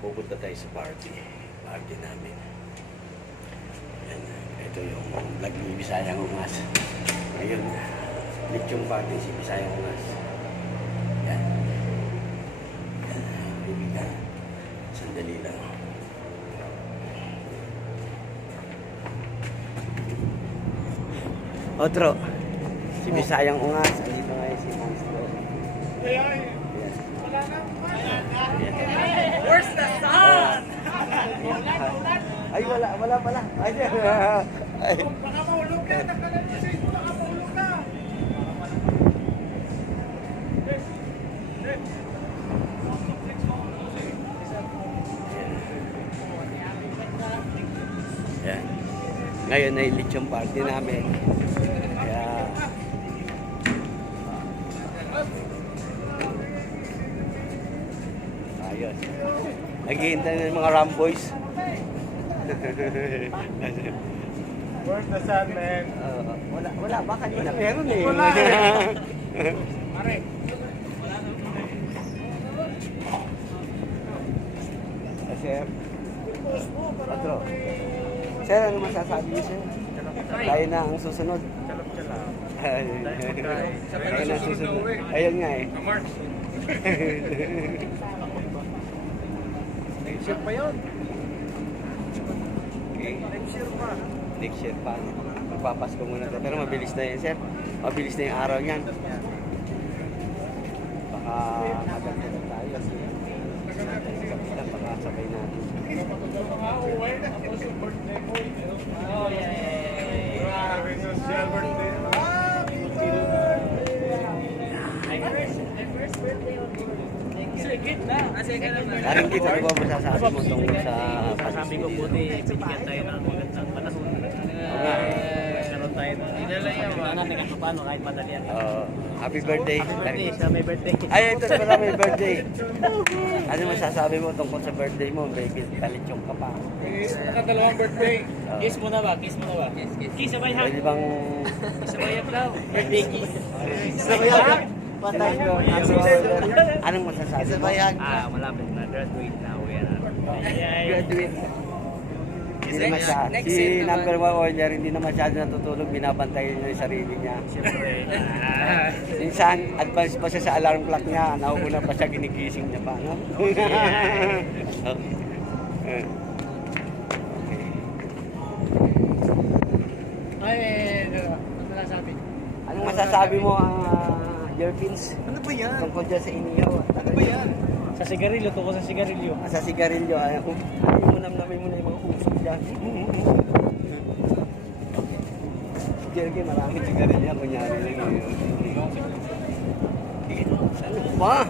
pupunta tayo sa party. Party namin. Yan. Ito yung vlog ni Bisayang Ungas. Ngayon, lechong party si Bisayang Ungas. Yan. Ibigan. Sandali lang. Otro. Si Bisayang Ungas. Andito ngayon si Monster. Where's the sun? Ay, wala pala. Ay, ay. Baka maulog ka, nakalasing mo, baka maulog ka. Yan. Ngayon ay lechong party namin. Kaya ayos. Naghihintay ng mga Ramboys. Where's the sun, man? Wala. Baka di na meron eh. Wala. Pare. Sir. Otro. Sir, ano masasabi niyo, sir? Tayo na ang susunod. Tayo na ang susunod. Ayun nga eh. Next year pa yun. Next year pa. Next year pa. Magpapasko muna to. Pero mabilis na yan, sir. Mabilis na yung araw niyan. Baka maganda na tayo kasi baka sabay natin. Makauwi. Tapos yung birthday mo. Oh, yeah. Grabe, social birthday. First birthday of second na. Second na. Parang kita ano ba masasabi mo tungkol sa Sabi ko buti, binigyan tayo ng magandang panahon. Karoon tayo na. Ano natin kung paano kahit madali yan. Happy birthday. Birthday, siya may birthday. Ay, ito pala may birthday. Ano masasabi mo tungkol sa birthday mo? Baby, kalitsong ka pa. Nakadalawang birthday. Kiss mo na ba? Kiss mo na ba? Kiss sabay ha? Pwede bang... Sabay hug daw. Birthday kiss. Sabay hug? Patay ko. Anong masasabi mo? Sabay hug. Malapit na. Graduate na. Uwi na. Graduate. Hindi na masyado. Si number 1 owner, hindi na masyado natutulog. Binabantayan niya yung sarili niya. Siyempre. Minsan, advance pa siya sa alarm clock niya. Nauuna pa siya, ginigising niya pa. No? Okay. Ay, ano masasabi? Anong masasabi mo ang Jerkins? Ano ba yan? Tungkol dyan sa inihaw. Ano ba yan? Sa sigarilyo, tungkol sa sigarilyo. Sa sigarilyo, ayaw mo namnamin mo na yung mga usok dyan. Jerky, maraming sigarilyo. Kunyari lang yun. Ano ba?